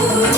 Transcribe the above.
Ooh.